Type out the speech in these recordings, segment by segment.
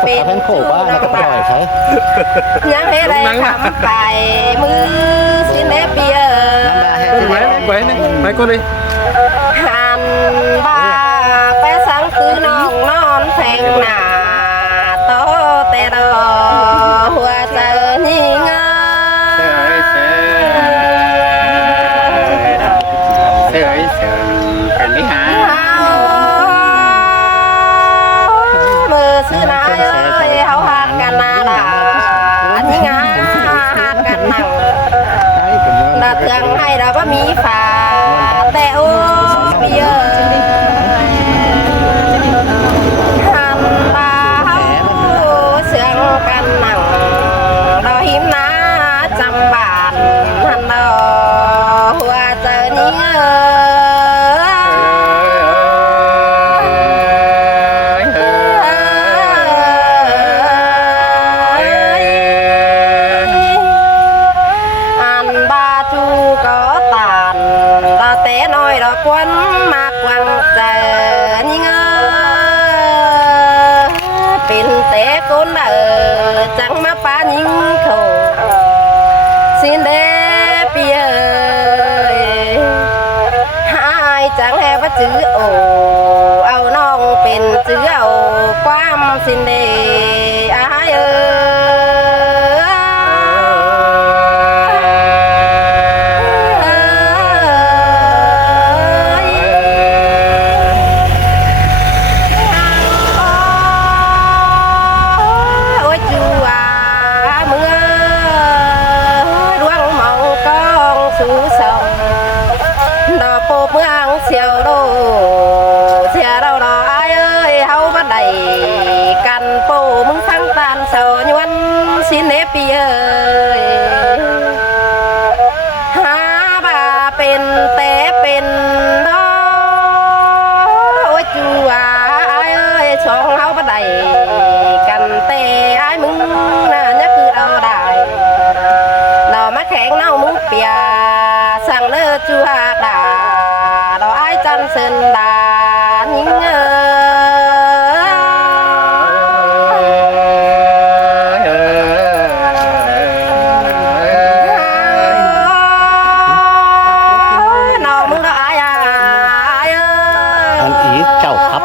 เป็นโขบ้านแล้วก็ปล่อยใช้ยังให้ได้ทำไปมือสิเนเปียไปก็เลยหันบ้าไปสังคือน้องนอนแทงหน้าโตแต่ดอหัวใจนี่งามือซื้อนายเขาหากันนาดานี่งาหากันหนังดาเตืองให้เราก็มีฝาแต่โอ้มีเยอะหันตาเสียงกันหนังเราหิมน้าจำบาดหันเราหัวใจนี้quân mà quăng chờ như pin té côn ở chẳng mà phá những khổ xin đế bia hai chẳng hề bắt chữ ổ ao non pin chữ ổ quam xin đế ai ơi xèo đâu đó ai ơi hâu bắt đầy cằn po mưng thăng tan sầu nhuận xin nếp ơi ha bàเป็นtéเป็นđó ôi chú ai ơi chọn hâu bắt đầy cằn té ai mưng nhắc cứ đâu đại nó mắt khẽ nào mưng bìa sang lơ chú đã chân sơn đà những nào muốn ai anh ý chào khắp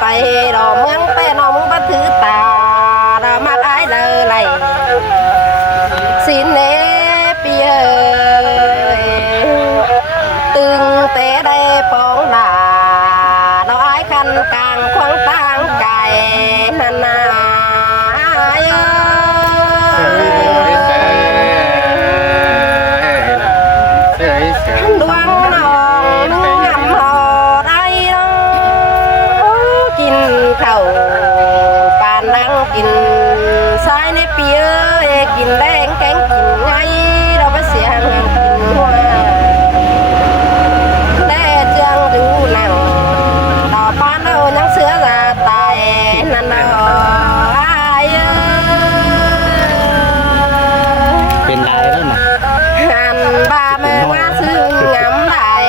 phải đồ muốn phải nào muốn bắt thứ tà đó mắt ai lơ này xin nếp từng té đây phong là nó ai khăn càng khoáng tăng cài năn ai đoán nòng ngắm hò đây kín khẩu bàn đang kín sai nếp bia kín đen cánh kín ngay đâu có xì hàng kín hoa đò pan đâu nhắn sữa ra tài năn aiเป็นไรแล้วนะ hàn ba mê quá sư ngắm lại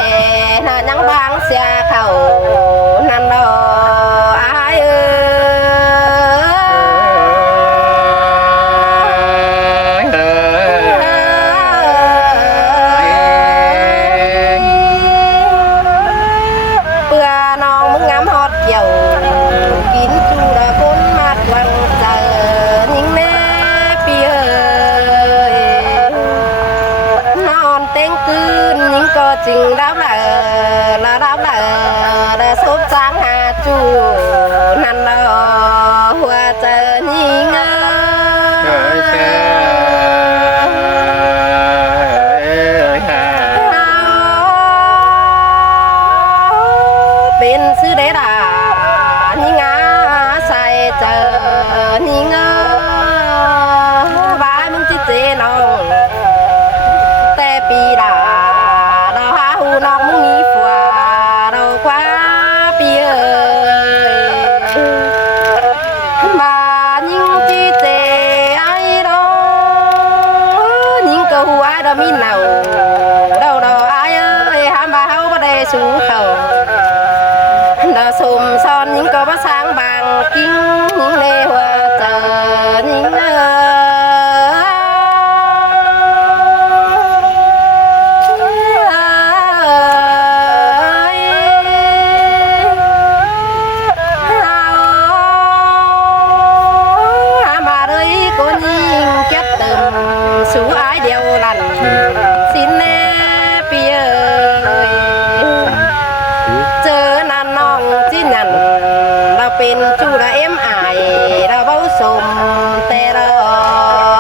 là nhắn vang xe khẩu năn ai chừng đáp là đáp là sốt sáng hà chủ năn đó hoa chờ nhìn bên xứ đấy là nhìn sai chờ nhìn ba mông chít dê nong tè pi đà nó muốn nghĩ phùa đâu quá bia mà những chi tệ ai đó những câu ai đó mi nào đâu đó ai ơi ham bà hao bà đây xuống khẩu đó số nhận là bên chú là em ai là bao sum tè là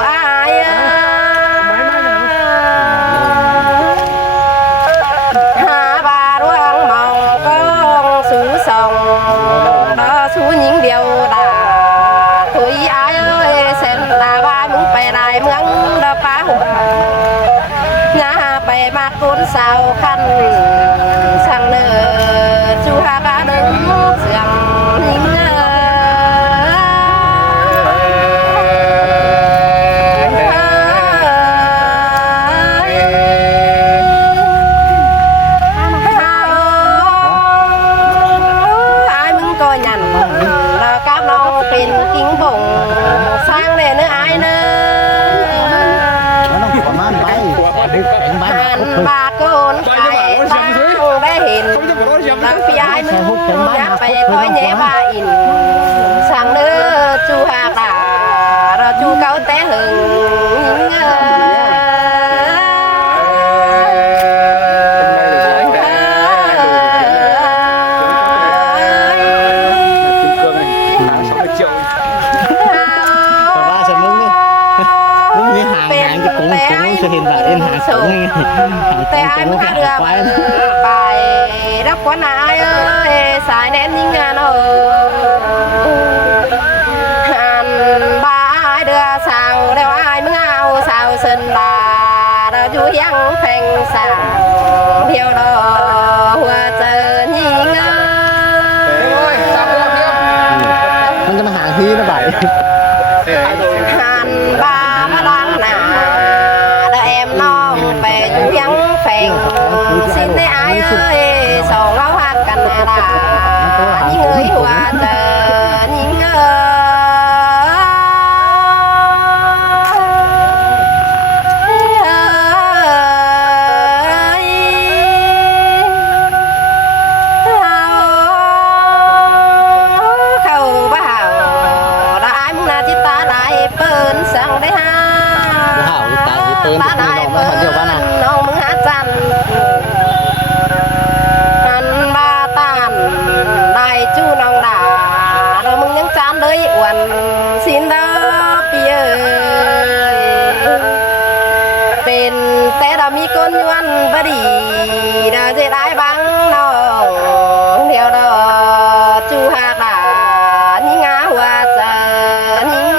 ai hà bà đoan mong con xứ sông đó xứ những điều là thôi ai ơi xem là ba muốn về lại mướn đó phá nhà bè mặt cuốn sao khăn sang nợ chú ha cá đứng giường nhìn ai muốn coi nhận là cáp non bên kính bụng sang để nữa ai nữa hành ba con cái tăng để hình làm phi ai mừng nhắc về tôi nhé ba in sang nữa chú hà đà rồi chú cáo té hừng hiện tại em hàng sống tay ai muốn hát được bài đắp quán ai ơi xài nén những ngàn hàn ba ai đưa sao đeo ai muốn ao sao sân bà đó chú yang phèn sao điều đó hoa chờ nhìnมันจะมาหาที่นะบ่าย hàn ba mà đang nà em non về chú vắng phèn xin thấy ai ơi sầu ngáo hát Canada những người hoa chờ những khâu bảo đã ai muốn là chỉ ta lại bên sang đây ha ta đại bên ông muốn hát chăn ăn ba tàn đại chú nòng đà rồi mừng những chán đấy uẩn xin đó bia bên té đã mi con nhuận và đi đã dễ đại băng nó điều đó chú hát đã ní ngã hoa chờ ní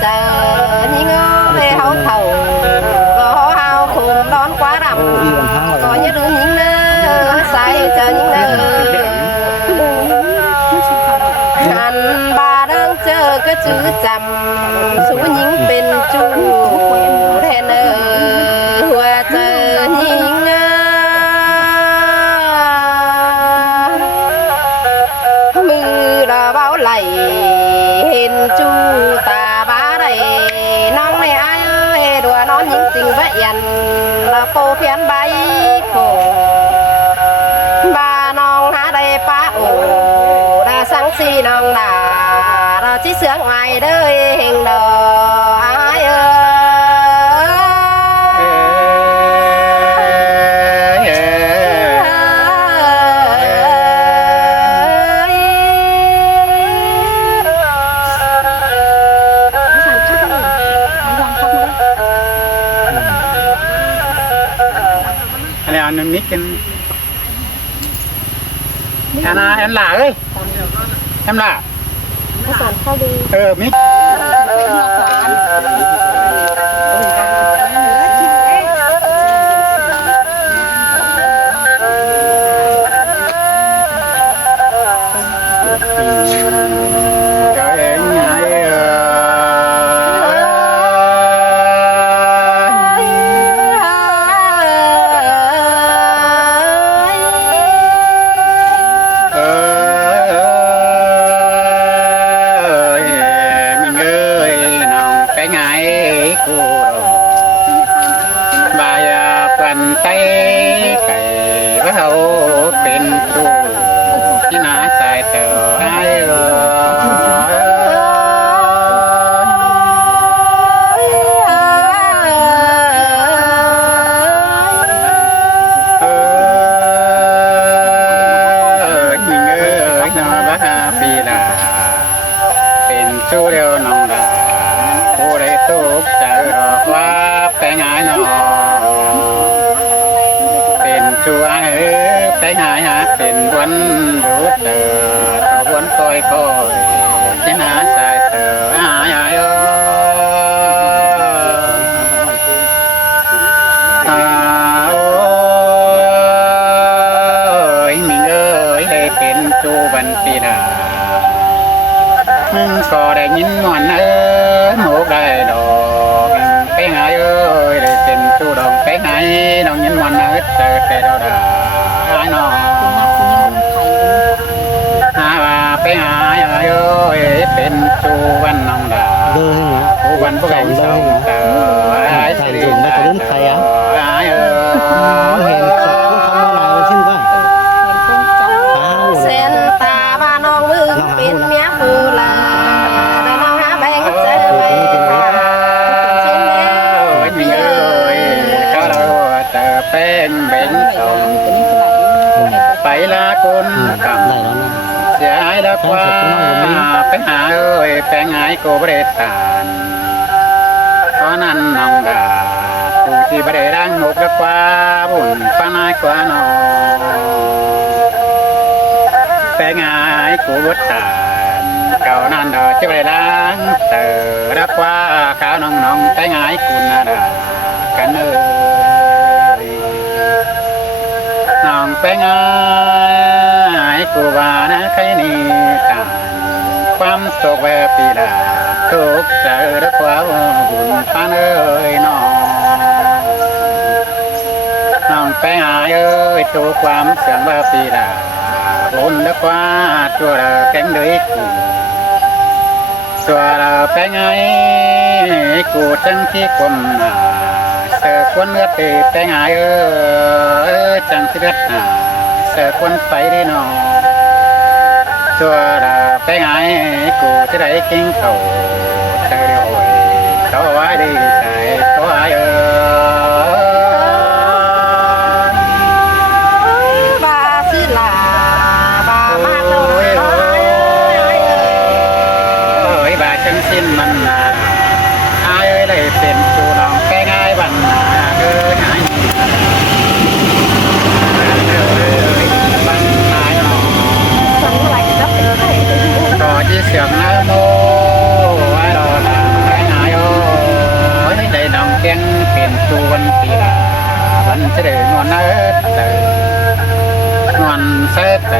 chờ những ơi hậu thầu có hao khùng đón quá đậm có nhớ đứa những nơi sai chờ những nơi hàn bà đang chờ cái chữ chầm số những bên chú thèn hoa chờ những mưa đã báo lầy hình chú ta bá đầy nong này ai ơi đùa nó những tình vậy là cô phiền bay khổ ba nong há đây pa ủ đã sáng xì nong là đó chỉ sướng ngoài đời hình đồ ai ơi anh mít em là ơi em là mít ไงกูบายปันไตไก่ว่าเขาเป็นชูที่นาใส่เต่อไอ้ชูเดียวน้องดาผู้ใดตกใจหรอกว่าไปงายน้องเป็นชูไอ้ไปงายเป็นวันดูเตอต่อวันคอยคอยจะหาสายเตอไอ้มิงได้เป็นชูบันปีดาก็ได้ยินงอนหมูได้ดอกไปไหนได้เป็นชูดอกไปไหนน้องยินงอนเจอแต่ดอกดาน้องไปไหนเป็นชูวันน้องดาผู้วันผู้ใหญ่สองเตอไอ้สิริได้รุ่นใครอ่ะเห็นสองคำว่าอะไรซึ่งว่า เส้นตาบ้านน้องมือเป็นเมียผู้ลาได้น้องหาแบงเจอไปเช่นแล้วมีเขาเราเจอเป็นเบงสองไปลาคนกำเสียหายแล้วกว่าไปหาไปหายโกบเรตานเพราะนั้นน้องดาผู้ที่บริรังหกแล้วกว่าบุญปานายกว่าน้องไปหายโกบตานเก่านั้นเธอจะบริรังเตอแล้วกว่าข้าวน้องไปหายคุณนาดากันน้องไปหายกูว่านะใครนี่ตาความตกแววปีดาตกใจรักว่าบุญปานน้องไปหายตัวความเสื่อมว่าปีดาบุญรักว่าตัวเราแข็งด้วยกูส่วนเราไปไงกูจังที่กลมนาเสือควนเลือดไปไงจังที่เลือดนาเสือควนไฟได้นอตัวเราไปไงกูจะได้กินเขาเสือเดียวเขาไว้ดีใจเขาไว้บาสิลาบามาโนบาจังสิ้นมันนาไอ้ได้เป็นจูน้องไปไงบันนาไงบันนาน้องต่อที่เสียงน้ำโมไว้รอหลังไปไงได้น้องเพียงเป็นจูวันปีลาวันจะได้นวลเนื้อเตอนวลเสตเต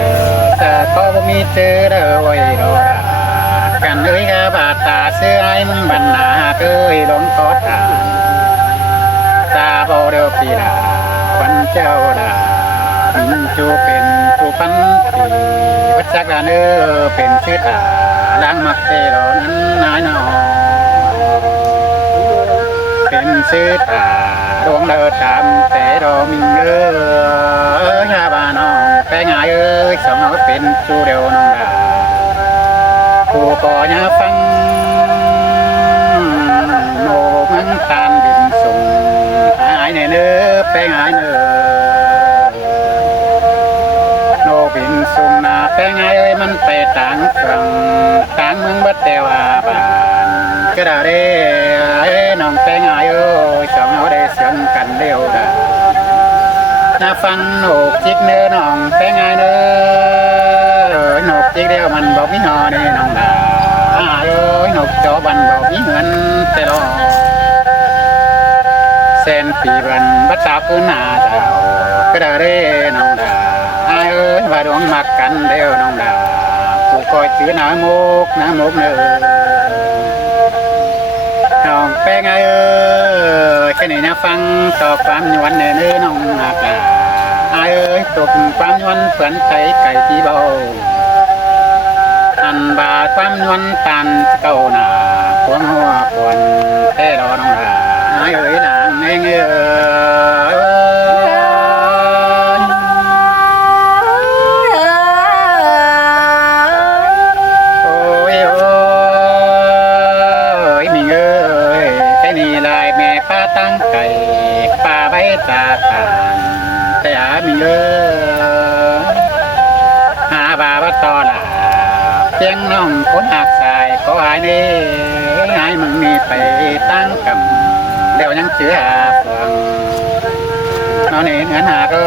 อก็มีเจอเด้อไว้รอกันกะบาดตาเสื้อไอ้มึงบันนาหลงทอดตาบอเดียวปีดาวันเจ้าดาจูเป็นจูปันปีวัชกาเนอเป็นชื่อตาล้างมักเตลนั้นนายนอเป็นชื่อตาดวงเดือดตามแต่ดอมิงยาบานองแปงไงสองเป็นจูเดียวน้องดาผู้ก่อยาฟังโนมันตานบินส่งหายในเนื้อไปหายเนื้อโนบินส่งนาไปไงมันไปต่างฝั่งต่างเมืองบัดเตวาบานก็ได้น้องไปไงสองเอาได้เสียงกันเร็วดานาฟังโนจิกเนื้อน้องไปไงเนื้อนกจิกเดียวมันบอกมิหอนี่น้องดานกจอบันบอกมิเหมือนแต่รอเส้นปีบันบัดตาพื้นหน้าเจ้าก็ได้น้องดาว่าดวงมักกันเดียวน้องดาผู้คอยถือหน้ามุกเนื้อน้องแป้งแค่นี้นะฟังต่อความยวนเนื้อน้องหักตกความยวนเฝือนไก่ที่เบาอันบาความนวลตันเก่าหนา พวงหัวปวนเต้รอน้องหลายเอ้ยนางเองโอ้ยโอ้ยมิงเอ้ยแค่นี้ลายแม่ป้าตั้งไก่ป้าใบตาตานแต่หามิงเอ้ยหาบาบต่อละเพียงน้องคนหักสายก็หายนี่หายมึงนี่ไปตั้งกำเดี๋ยวยังเชื่อเฟืองนอนนี่เงินหาก็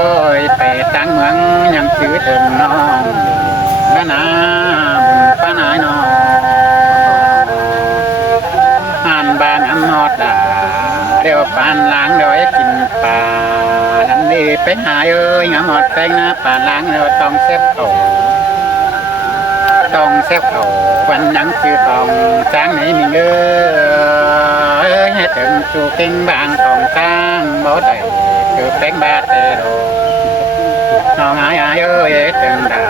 ไปตั้งเมืองยังชื่อถึงน้องและนาบุญป้านายน้องอ่านบ้านอำนอดด่าเดี๋ยวปานล้างเดี๋ยวให้กินปลานั่นนี่ไปหายเอ้ยงาหมดแป้งนะปานล้างเดี๋ยวต้องเซ็บโตต้องเซฟเขาวันนั้นคือต้องจ้างไหนมีเงยให้ถึงจูกิ้งบางต้องจ้างบ่ได้คือเป็นบาเตโรน้องหายเอ้ยถึงด่า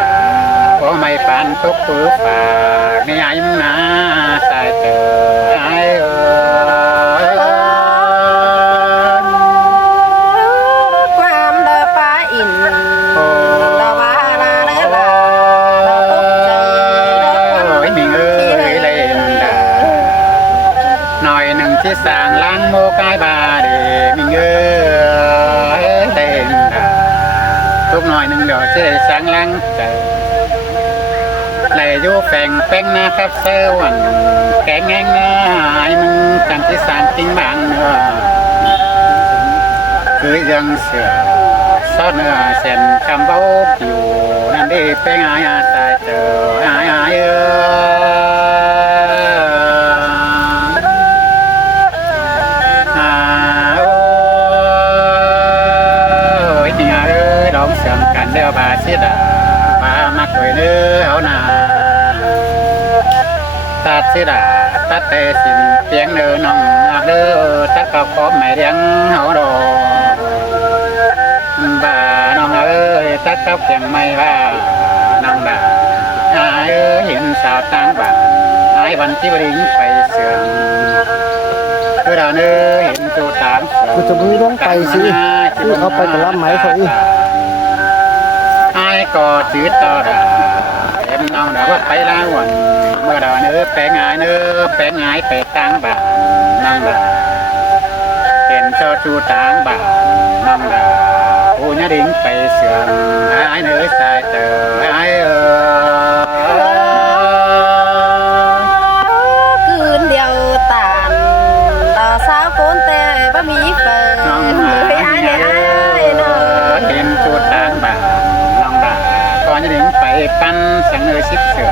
โอ้ไม่ปานทุกปื้อฝากนี่ไอ้มึงนะสายเจอไอ้เอ้ยความเดอป้าอินดาวาลาเดลาหน่อยหนึ่งที่สร้างล้างโมกายบาเดมิงเอ้ยเต้นดาทุกหน่อยหนึ่งเดี๋ยวจะสร้างล้างใจไหลอยู่แฝงแป้งนะครับเซลวันแกงแงงหน้าไอ้มึงกันที่สร้างจริงบางเนื้อคือยังเสือซอดเนื้อเส้นคำเบาผิวนั่นดีแป้งอายตายเจออายเอ้เดี๋ยวบาสิดาบามักไว้เนื้อเอาหนาตัดสิดาตัดเตสินเตียงเนื้อน้องอักเด้อตัดกับขอบไม่เลี้ยงเอาดอกบาน้องเอ้ยตัดกับเพียงไม่ว่าน้องดาอายเอ้ยเห็นสาวต่างบ้านอายวันที่บริงไปเสื่อมคือเราเนื้อเห็นตัวต่าง กูจะมือต้องไปสิคือเขาไปกับลำไหมเขาอีกไอ้ก็จืดต่อดาเอ็มน้องดาว่าไปล้างวันเมื่อดาเนื้อแปลงไงเนื้อแปลงไงไปตั้งบ้านน้องดาเห็นเจ้าจูต่างบ้านน้องดาผู้ยดิ่งไปเสื่อมไอ้เนื้อสายเจอไอ้คืนเดียวตานต่อสาวโกนแต่บ่มีเฟิร์นไอ้เนี่ยไอ้เนาะเห็นจูต่างบ้านก่อนจะถึงไปปั้นสังเนยชิบเสือ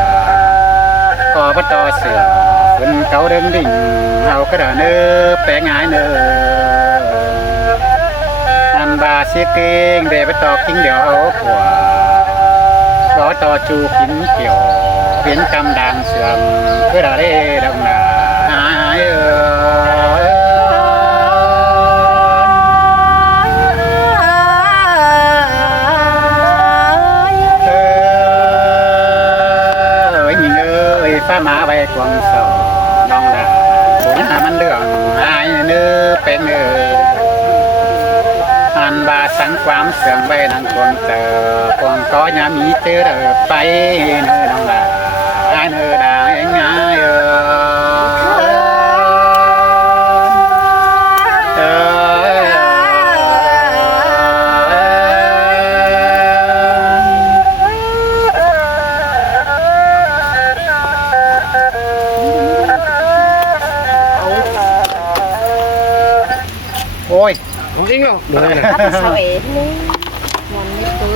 ก็ปต่อเสือคนเขาเดินดิ่งเอากระดาเนื้อแปลงายเนื้ออันบาเสียเก่งเดไปต่อกิ้งเดียวเอาผัวก็ต่อจูกินเกี่ยวเห็นกำดังเสื่อมกระดาเร่ดังหนาป้ามาใบกวางสอน้องดาปุ๋ยหามันเดือดหายเนื้อเป็นเนื้ออันบาสังความเสื่อมใบนังกวางเตอกวางก้อยามีเตอไปเนื้อน้องดาหายเนื้อดาเองง่ายโอ้ย จริงเหรอเดี๋ยว Sawit ni. Mon itu.